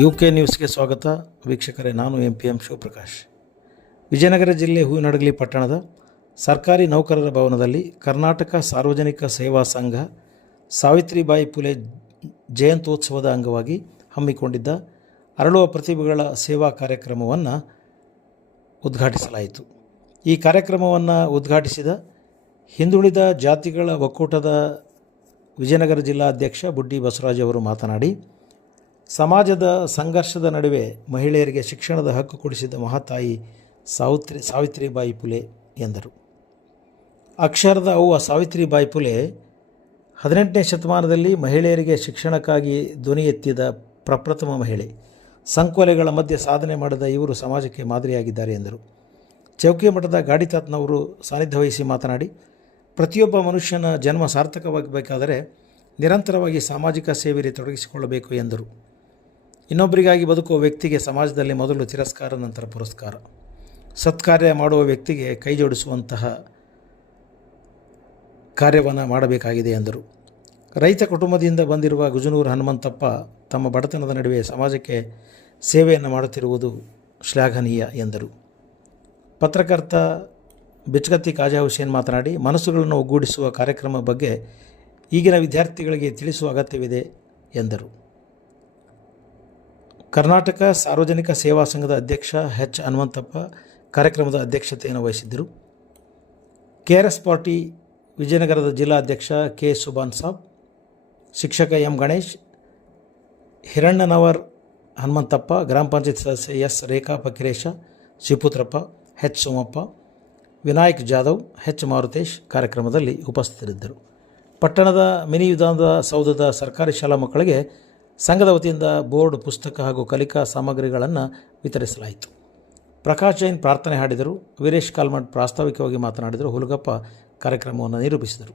UK ನ್ಯೂಸ್ಗೆ ಸ್ವಾಗತ. ವೀಕ್ಷಕರೇ, ನಾನು MPM ಶಿವಪ್ರಕಾಶ್. ವಿಜಯನಗರ ಜಿಲ್ಲೆ ಹೂವಿನಡಗಲಿ ಪಟ್ಟಣದ ಸರ್ಕಾರಿ ನೌಕರರ ಭವನದಲ್ಲಿ ಕರ್ನಾಟಕ ಸಾರ್ವಜನಿಕ ಸೇವಾ ಸಂಘ ಸಾವಿತ್ರಿಬಾಯಿ ಫುಲೆ ಜಯಂತ್ಯೋತ್ಸವದ ಅಂಗವಾಗಿ ಹಮ್ಮಿಕೊಂಡಿದ್ದ ಅರಳುವ ಪ್ರತಿಭೆಗಳ ಸೇವಾ ಕಾರ್ಯಕ್ರಮವನ್ನು ಉದ್ಘಾಟಿಸಲಾಯಿತು. ಈ ಕಾರ್ಯಕ್ರಮವನ್ನು ಉದ್ಘಾಟಿಸಿದ ಹಿಂದುಳಿದ ಜಾತಿಗಳ ಒಕ್ಕೂಟದ ವಿಜಯನಗರ ಜಿಲ್ಲಾಧ್ಯಕ್ಷ ಬುಡ್ಡಿ ಬಸವರಾಜ್ ಅವರು ಮಾತನಾಡಿ, ಸಮಾಜದ ಸಂಘರ್ಷದ ನಡುವೆ ಮಹಿಳೆಯರಿಗೆ ಶಿಕ್ಷಣದ ಹಕ್ಕು ಕೊಡಿಸಿದ ಮಹಾತಾಯಿ ಸಾವಿತ್ರಿಬಾಯಿ ಫುಲೆ ಎಂದರು. ಅಕ್ಷರದ ಅವ್ವ ಸಾವಿತ್ರಿಬಾಯಿ ಫುಲೆ 18ನೇ ಶತಮಾನದಲ್ಲಿ ಮಹಿಳೆಯರಿಗೆ ಶಿಕ್ಷಣಕ್ಕಾಗಿ ಧ್ವನಿ ಎತ್ತಿದ ಪ್ರಪ್ರಥಮ ಮಹಿಳೆ. ಸಂಕೋಲೆಗಳ ಮಧ್ಯೆ ಸಾಧನೆ ಮಾಡಿದ ಇವರು ಸಮಾಜಕ್ಕೆ ಮಾದರಿಯಾಗಿದ್ದಾರೆ ಎಂದರು. ಚೌಕಿ ಮಠದ ಗಾಡಿತಾತ್ನವರು ಸಾನ್ನಿಧ್ಯ ವಹಿಸಿ ಮಾತನಾಡಿ, ಪ್ರತಿಯೊಬ್ಬ ಮನುಷ್ಯನ ಜನ್ಮ ಸಾರ್ಥಕವಾಗಬೇಕಾದರೆ ನಿರಂತರವಾಗಿ ಸಾಮಾಜಿಕ ಸೇವೆಯಲ್ಲಿ ತೊಡಗಿಸಿಕೊಳ್ಳಬೇಕು ಎಂದರು. ಇನ್ನೊಬ್ಬರಿಗಾಗಿ ಬದುಕುವ ವ್ಯಕ್ತಿಗೆ ಸಮಾಜದಲ್ಲಿ ಮೊದಲು ತಿರಸ್ಕಾರ, ನಂತರ ಪುರಸ್ಕಾರ. ಸತ್ಕಾರ್ಯ ಮಾಡುವ ವ್ಯಕ್ತಿಗೆ ಕೈ ಜೋಡಿಸುವಂತಹ ಕಾರ್ಯವನ್ನು ಮಾಡಬೇಕಾಗಿದೆ ಎಂದರು. ರೈತ ಕುಟುಂಬದಿಂದ ಬಂದಿರುವ ಗುಜನೂರು ಹನುಮಂತಪ್ಪ ತಮ್ಮ ಬಡತನದ ನಡುವೆ ಸಮಾಜಕ್ಕೆ ಸೇವೆಯನ್ನು ಮಾಡುತ್ತಿರುವುದು ಶ್ಲಾಘನೀಯ ಎಂದರು. ಪತ್ರಕರ್ತ ಬಿಚ್ಕತ್ತಿ ಖಾಜಾ ಹುಸೇನ್ ಮಾತನಾಡಿ, ಮನಸ್ಸುಗಳನ್ನು ಒಗ್ಗೂಡಿಸುವ ಕಾರ್ಯಕ್ರಮ ಬಗ್ಗೆ ಈಗಿನ ವಿದ್ಯಾರ್ಥಿಗಳಿಗೆ ತಿಳಿಸುವ ಅಗತ್ಯವಿದೆ ಎಂದರು. ಕರ್ನಾಟಕ ಸಾರ್ವಜನಿಕ ಸೇವಾ ಸಂಘದ ಅಧ್ಯಕ್ಷ ಎಚ್ ಹನುಮಂತಪ್ಪ ಕಾರ್ಯಕ್ರಮದ ಅಧ್ಯಕ್ಷತೆಯನ್ನು ವಹಿಸಿದ್ದರು. KRS ಪಾರ್ಟಿ ವಿಜಯನಗರದ ಜಿಲ್ಲಾಧ್ಯಕ್ಷ ಕೆ ಸುಬಾನ್ ಸಾಬ್, ಶಿಕ್ಷಕ ಎಂ ಗಣೇಶ್, ಹಿರಣ್ಣನವರ್ ಹನುಮಂತಪ್ಪ, ಗ್ರಾಮ ಪಂಚಾಯತ್ ಸದಸ್ಯ ಎಸ್ ರೇಖಾ ಫಕೀರೇಶ, ಶಿವಪುತ್ರಪ್ಪ, ಎಚ್ ಸೋಮಪ್ಪ, ವಿನಾಯಕ್ ಜಾಧವ್, ಎಚ್ ಮಾರುತೇಶ್ ಕಾರ್ಯಕ್ರಮದಲ್ಲಿ ಉಪಸ್ಥಿತರಿದ್ದರು. ಪಟ್ಟಣದ ಮಿನಿ ವಿಧಾನದ ಸೌಧದ ಸರ್ಕಾರಿ ಶಾಲಾ ಮಕ್ಕಳಿಗೆ ಸಂಘದ ವತಿಯಿಂದ ಬೋರ್ಡ್, ಪುಸ್ತಕ ಹಾಗೂ ಕಲಿಕಾ ಸಾಮಗ್ರಿಗಳನ್ನು ವಿತರಿಸಲಾಯಿತು. ಪ್ರಕಾಶ್ ಜೈನ್ ಪ್ರಾರ್ಥನೆ ಹಾಡಿದರು. ವೀರೇಶ್ ಕಾಲ್ಮಠ್ ಪ್ರಾಸ್ತಾವಿಕವಾಗಿ ಮಾತನಾಡಿದರು. ಹುಲಗಪ್ಪ ಕಾರ್ಯಕ್ರಮವನ್ನು ನಿರೂಪಿಸಿದರು.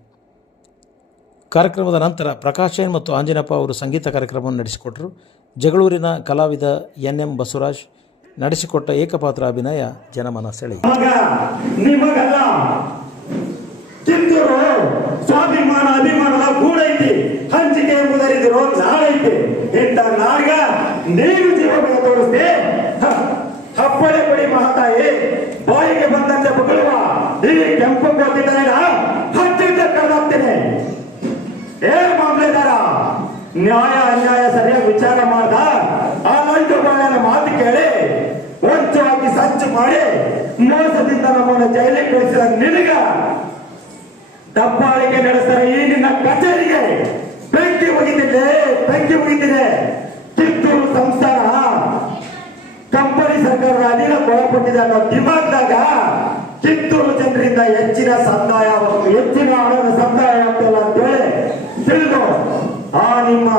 ಕಾರ್ಯಕ್ರಮದ ನಂತರ ಪ್ರಕಾಶ್ ಜೈನ್ ಮತ್ತು ಆಂಜನಪ್ಪ ಅವರು ಸಂಗೀತ ಕಾರ್ಯಕ್ರಮವನ್ನು ನಡೆಸಿಕೊಟ್ಟರು. ಜಗಳೂರಿನ ಕಲಾವಿದ NM ಬಸವರಾಜ್ ನಡೆಸಿಕೊಟ್ಟ ಏಕಪಾತ್ರ ಅಭಿನಯ ಜನಮನ ಸೆಳೆಯಿತು. ಕಿತ್ತೂರು ಸ್ವಾಭಿಮಾನ ಅಭಿಮಾನದ ಗೂಡೈತಿ, ಹಂಚಿಕೆ ಎಂಬುದರಿದಿರೋ ನಾಡೈತಿ. ಇಂಥ ನಾಡ್ಗ ನೀರು ಜೀವನ ತೋರಿಸ್ದೆ ಹಪ್ಪಳೆ ಕೊಡಿ ಮಹಾತಾಯಿ, ಬಾಯಿಗೆ ಬಂದಂತೆ ಬಗಳುವ ಈ ಕೆಂಪು ಕೋತಿದ್ದಾನೆ ಹಚ್ಚಿದ್ದ ಕಳೆದಾಗ್ತೇನೆ. ಮಾಮಲೆದಾರ ನ್ಯಾಯ ಅನ್ಯಾಯ ಸರಿಯಾಗಿ ವಿಚಾರ ಮಾಡ್ದ ಆ ಲಂಚು ಬಾಯನ ಮಾತು ಕೇಳಿ ವಂಚವಾಗಿ ಸಂಚು ಮಾಡಿ ಮೋಸದಿಂದ ನಮ್ಮನ್ನು ಜೈಲಿಗೆ ಕಳಿಸಿದ ನಿನಗ ದಬ್ಬಾಳಿಕೆ ನಡೆಸ್ತಾರೆ. ಈ ನಿನ್ನ ಕಚೇರಿಗೆ ಬೆಂಕಿ ಮುಗಿತಿದೆ. ಕಿತ್ತೂರು ಸಂಸ್ಥಾನ ಕಂಪನಿ ಸರ್ಕಾರದ ಅಧೀನ ಒಳಪಟ್ಟಿದೆ ಅನ್ನೋ ದಿಮಾಗ್ದಾಗ ಕಿತ್ತೂರು ಜನರಿಂದ ಹೆಚ್ಚಿನ ಹಣದ ಸಂದಾಯ ಆಗ್ತಲ್ಲ ಅಂತೇಳಿ ತಿಳಿದು ಆ ನಿಮ್ಮ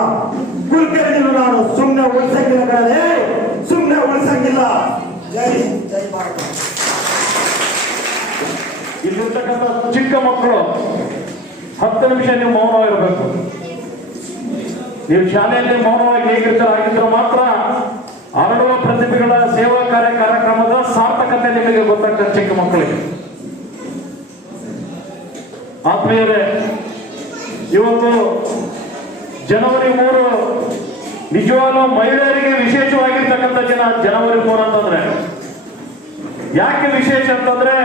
ಕುಲಕರ್ಣಿಯನ್ನು ನಾನು ಸುಮ್ಮನೆ ಉಳಿಸಂಗಿಲ್ಲ ಕಡೆ, ಸುಮ್ಮನೆ ಉಳಿಸಂಗಿಲ್ಲ. ಜೈ ಜೈ ಭಾರತ. ಇಲ್ಲಿರ್ತಕ್ಕಂಥ ಚಿಕ್ಕ ಮಕ್ಕಳು 10 ನಿಮಿಷ ನೀವು ಮೌನವಾಗಿರಬೇಕು. ನೀವು ಶಾಲೆಯಲ್ಲಿ ಮೌನವಾಗಿ ಆಗಿದ್ರೆ ಮಾತ್ರ ಅರಳುವ ಪ್ರತಿಭೆಗಳ ಸೇವಾ ಕಾರ್ಯಕ್ರಮದ ಸಾರ್ಥಕತೆ ನಿಮಗೆ ಗೊತ್ತಾಗ್ತದೆ. ಚಿಕ್ಕ ಮಕ್ಕಳಿಗೆ ಆತ್ಮೀಯರೇ, ಇವತ್ತು ಜನವರಿ 3 ನಿಜವಾಗ್ಲೂ ಮಹಿಳೆಯರಿಗೆ ವಿಶೇಷವಾಗಿರ್ತಕ್ಕಂಥ ಜನವರಿ 3 ಅಂತಂದ್ರೆ ಯಾಕೆ ವಿಶೇಷ ಅಂತಂದ್ರೆ,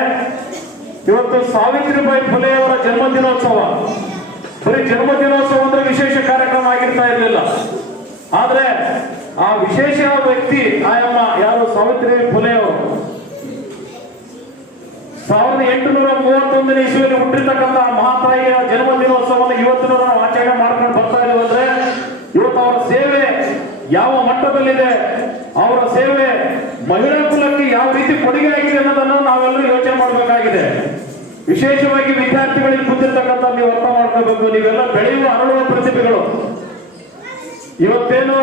ಇವತ್ತು ಸಾವಿತ್ರಿಬಾಯಿ ಫುಲೆ ಅವರ ಜನ್ಮದಿನೋತ್ಸವ. ಬರೀ ಜನ್ಮದಿನೋತ್ಸವ ಅಂದ್ರೆ ವಿಶೇಷ ಕಾರ್ಯಕ್ರಮ ಆಗಿರ್ತಾ ಇರಲಿಲ್ಲ. ಆದ್ರೆ ಆ ವಿಶೇಷ ವ್ಯಕ್ತಿ ಆಯಮ್ಮ ಯಾರು ಸಾವಿತ್ರಿಬಾಯಿ ಫುಲೆ ಅವರು 1831ನೇ ಇಸ್ವಿಯಲ್ಲಿ ಹುಟ್ಟಿರ್ತಕ್ಕಂಥ ಮಹಾತಾಯಿಯ ಜನ್ಮದಿನೋತ್ಸವವನ್ನು ಇವತ್ತು ನಾವು ಆಚರಣೆ ಮಾಡ್ಕೊಂಡು ಬರ್ತಾ ಇದೀವಿ ಅಂದ್ರೆ ಇವತ್ತು ಅವರ ಸೇವೆ ಯಾವ ಮಟ್ಟದಲ್ಲಿದೆ, ಅವರ ಸೇವೆ ಮಹಿಳಾ ಕುಲಕ್ಕೆ ಯಾವ ರೀತಿ ಕೊಡುಗೆ ಆಗಿದೆ ಅನ್ನೋದನ್ನು ನಾವೆಲ್ಲರೂ ಯೋಚನೆ ಮಾಡಬೇಕಾಗಿದೆ. ವಿಶೇಷವಾಗಿ ವಿದ್ಯಾರ್ಥಿಗಳಿಗೆ ಕೂತಿರ್ತಕ್ಕಂಥ ನೀವು ಅರ್ಥ ಮಾಡ್ಕೋಬೇಕು. ನೀವೆಲ್ಲ ಬೆಳೆಯುವ ಅರಳುವ ಪ್ರತಿಭೆಗಳು. ಇವತ್ತೇನು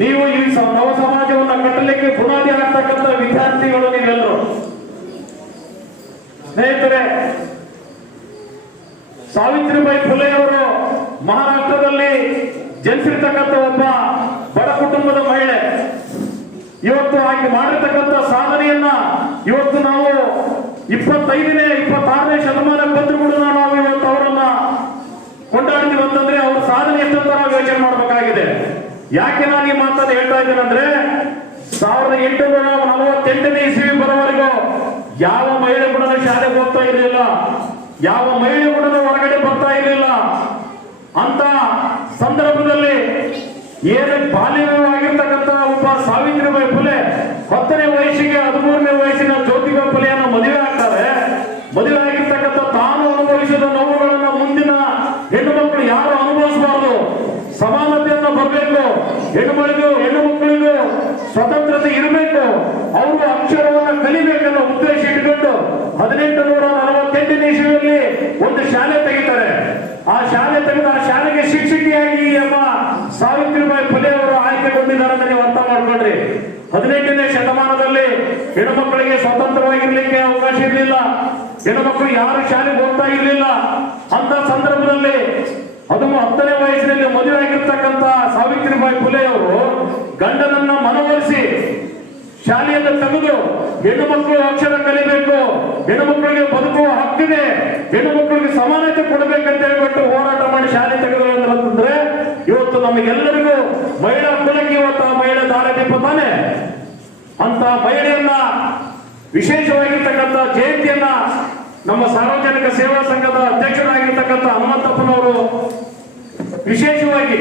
ನೀವು ಈ ನವ ಸಮಾಜವನ್ನು ಕಟ್ಟಲಿಕ್ಕೆ ಬುನಾದಿ ಆಗ್ತಕ್ಕಂಥ ವಿದ್ಯಾರ್ಥಿಗಳು ನೀವೆಲ್ಲರೂ. ಸ್ನೇಹಿತರೆ, ಸಾವಿತ್ರಿಬಾಯಿ ಫುಲೆ ಅವರು ಮಹಾರಾಷ್ಟ್ರದಲ್ಲಿ ಜನಿಸಿರ್ತಕ್ಕಂಥ ಒಬ್ಬ ಬಡ ಕುಟುಂಬದ ಮಹಿಳೆ. ಇವತ್ತು ಆಕೆ ಮಾಡಿರ್ತಕ್ಕಂಥ ಸಾಧನೆಯನ್ನ ಇವತ್ತು ನಾವು 25ನೇ 26ನೇ ಶತಮಾನಕ್ಕೆ ಬಂದ್ರು ಕೂಡ ನಾವು ಇವತ್ತು ಅವರನ್ನ ಕೊಂಡಾಡ್ತೀವಿ ಅಂತಂದ್ರೆ ಅವ್ರ ಸಾಧನೆ ಎಷ್ಟು ನಾವು ಯೋಚನೆ ಮಾಡಬೇಕಾಗಿದೆ. ಯಾಕೆ ನಾನು ಈ ಮಾತನ್ನು ಹೇಳ್ತಾ ಇದ್ದೇನೆಂದ್ರೆ 1848ನೇ ಇಸವಿ ಬರೋವರೆಗೂ ಯಾವ ಮಹಿಳೆ ಕೂಡ ಶಾಲೆಗೆ ಹೋಗ್ತಾ ಇರಲಿಲ್ಲ, ಯಾವ ಮಹಿಳೆ ಕೂಡ ಹೊರಗಡೆ ಬರ್ತಾ ಇರಲಿಲ್ಲ. ಅಂತ ಸಂದರ್ಭದಲ್ಲಿ ಏನು ಬಾಲ್ಯವಾಗಿರ್ತಕ್ಕಂಥ ಒಬ್ಬ ಸಾವಿತ್ರಿಬಾಯಿ ಫುಲೆ 10ನೇ ವಯಸ್ಸಿಗೆ 13ನೇ ವಯಸ್ಸಿನ ಜ್ಯೋತಿಬಾ ಫುಲೆಯನ್ನು ಮದುವೆ ಆಗ್ತಾರೆ. ಮದುವೆ ಆಗಿರ್ತಕ್ಕಂಥ ತಾನು ಅನುಭವಿಸಿದ ನೋವುಗಳನ್ನು ಮುಂದಿನ ಹೆಣ್ಣು ಮಕ್ಕಳು ಯಾರು ಅನುಭವಿಸಬಾರದು, ಸಮಾನತೆಯನ್ನು ಬರಬೇಕು, ಹೆಣ್ಣು ಮಕ್ಕಳಿಗೂ ಸ್ವತಂತ್ರತೆ ಇರಬೇಕು, ಅವರು ಅಕ್ಷರವನ್ನು ಕಲಿಬೇಕನ್ನೋ ಉದ್ದೇಶ ಇಟ್ಟುಕೊಂಡು 1848ನೇ ಇಸವಿಯಲ್ಲಿ ಒಂದು ಶಾಲೆ ತೆಗಿತಾರೆ. ಆ ಶಾಲೆ ತೆಗೆದು ಆ ಶಾಲೆಗೆ ಶಿಕ್ಷಕಿಯಾಗಿ ಎಂಬ ಸಾವಿತ್ರಿಬಾಯಿ ಫುಲೆ ಅವರು ಆಯ್ಕೆಗೊಂಡಿದ್ದಾರೆ ಅಂತ ನೀವು ಅರ್ಥ ಮಾಡ್ಕೊಂಡ್ರಿ. 18ನೇ ಶತಮಾನದಲ್ಲಿ ಹೆಣ್ಣು ಮಕ್ಕಳಿಗೆ ಸ್ವತಂತ್ರವಾಗಿರ್ಲಿಕ್ಕೆ ಅವಕಾಶ ಇರಲಿಲ್ಲ, ಹೆಣ್ಣು ಮಕ್ಕಳು ಯಾರು ಶಾಲೆಗೆ ಹೋಗ್ತಾ ಇರಲಿಲ್ಲ. ಅಂತ ಸಂದರ್ಭದಲ್ಲಿ 10ನೇ ವಯಸ್ಸಿನಲ್ಲಿ ಮದುವೆ ಆಗಿರ್ತಕ್ಕಂಥ ಸಾವಿತ್ರಿಬಾಯಿ ಫುಲೆ ಅವರು ಗಂಡನನ್ನ ಮನವೊಲಿಸಿ ಶಾಲೆಯನ್ನು ತೆಗೆದು ಹೆಣ್ಣು ಮಕ್ಕಳು ಅಕ್ಷರ ಕಲಿಬೇಕು, ಹೆಣ್ಣು ಮಕ್ಕಳಿಗೆ ಬದುಕುವ ಹಕ್ಕಿದೆ, ಹೆಣ್ಣು ಮಕ್ಕಳಿಗೆ ಸಮಾನತೆ ಕೊಡಬೇಕಂತ ಹೇಳ್ಬಿಟ್ಟು ಹೋರಾಟ ಮಾಡಿ ಶಾಲೆ ತೆಗೆದು ಅಂತಂದ್ರೆ ಇವತ್ತು ನಮಗೆಲ್ಲರಿಗೂ ಮಹಿಳಾ ಕುಲಕ್ಕೆ ಇವತ್ತು ಮಹಿಳೆ ದಾರಿದೀಪ ತಾನೆ. ಅಂತ ಮಹಿಳೆಯನ್ನ ವಿಶೇಷವಾಗಿರ್ತಕ್ಕಂಥ ಜಯಂತಿಯನ್ನ ನಮ್ಮ ಸಾರ್ವಜನಿಕ ಸೇವಾ ಸಂಘದ ಅಧ್ಯಕ್ಷರಾಗಿರ್ತಕ್ಕಂಥ ಹನುಮಂತಪ್ಪನವರು ವಿಶೇಷವಾಗಿ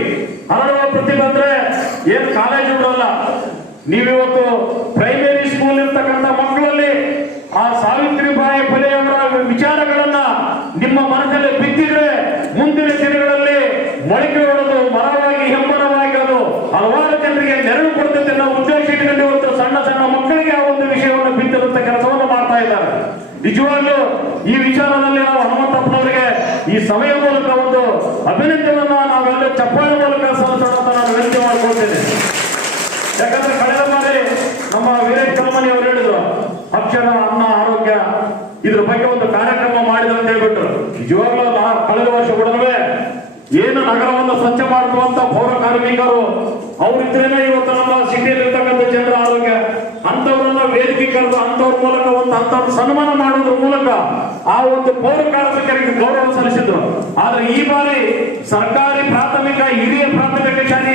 ಹರಡುವ ಪ್ರತಿಭೆ ಅಂದ್ರೆ ಏನು ಕಾಲೇಜುಗಳಲ್ಲ, ನೀವಿವತ್ತು ಪ್ರೈಮರಿ ಸ್ಕೂಲ್ ಇರ್ತಕ್ಕಂಥ ಮಕ್ಕಳಲ್ಲಿ ಆ ಸಾವಿತ್ರಿಬಾಯಿ ಫುಲೆಯವರ ವಿಚಾರಗಳನ್ನ ನಿಮ್ಮ ಮನಸ್ಸಲ್ಲಿ ಬಿತ್ತಿದ್ರೆ ಮುಂದಿನ ದಿನಗಳಲ್ಲಿ ಮೊಳಕೆ ಹೊಡೆದು ಮರವಾಗಿ ಹೆಮ್ಮರವಾಗಿ ಅದು ಹಲವಾರು ಜನರಿಗೆ ನೆರಳು ಕೊಡ್ತದೆ ಅನ್ನೋ ಉದ್ದೇಶ ಇಟ್ಟುಕೊಂಡು ಇವತ್ತು ಸಣ್ಣ ಸಣ್ಣ ಮಕ್ಕಳಿಗೆ ಆ ಒಂದು ವಿಷಯವನ್ನು ಬಿತ್ತಿರುವಂತ ಕೆಲಸವನ್ನು ಮಾಡ್ತಾ ಇದ್ದಾರೆ. ನಿಜವಾಗ್ಲೂ ಈ ವಿಚಾರದಲ್ಲಿ ನಾವು ಹನುಮಂತಪ್ಪನವರಿಗೆ ಈ ಸಮಯ ಮೂಲಕ ಒಂದು ಅಭಿನಂದನೆಯನ್ನ ನಾವೆಲ್ಲ ಚಪ್ಪಾಳೆ ಮೂಲಕ ಸಲ್ಲಿಸೋಣ ಅಂತ ನಾನು ವಿನಂತಿ ಮಾಡ್ಕೊಳ್ತೇನೆ. ಯಾಕಂದ್ರೆ ಕಳೆದ ಬಾರಿ ನಮ್ಮ ವೀರೇಶ್ ಕಲ್ಮನಿ ಅವರು ಹೇಳಿದ್ರು ಅಕ್ಷರ ಅನ್ನ ಆರೋಗ್ಯ ಇದ್ರ ಬಗ್ಗೆ ಒಂದು ಕಾರ್ಯಕ್ರಮ ಮಾಡಿದ್ರು ಅಂತ ಹೇಳ್ಬಿಟ್ರು. ನಿಜವಾಗ್ಲೂ ಕಳೆದ ವರ್ಷ ಕೂಡ ಏನು ನಗರವನ್ನು ಸ್ವಚ್ಛ ಮಾಡುವಂತ ಪೌರ ಕಾರ್ಮಿಕರು ಅವರಿದ್ರೇನೆ ಇವತ್ತು ನಮ್ಮ ಸಿಟಿಯಲ್ಲಿ ಇರ್ತಕ್ಕಂಥ ಜನರ ಆರೋಗ್ಯ, ಅಂತವ್ರನ್ನ ವೇದಿಕೆ ಕರೆದು ಅಂತವ್ರ ಮೂಲಕ ಅಂತವ್ರ ಸನ್ಮಾನ ಮಾಡೋದ್ರ ಮೂಲಕ ಆ ಒಂದು ಪೌರ ಕಾರ್ಮಿಕರಿಗೆ ಗೌರವ ಸಲ್ಲಿಸಿದ್ರು. ಆದ್ರೆ ಈ ಬಾರಿ ಸರ್ಕಾರಿ ಪ್ರಾಥಮಿಕ ಹಿರಿಯ ಪ್ರಾಥಮಿಕ ಶಾಲೆ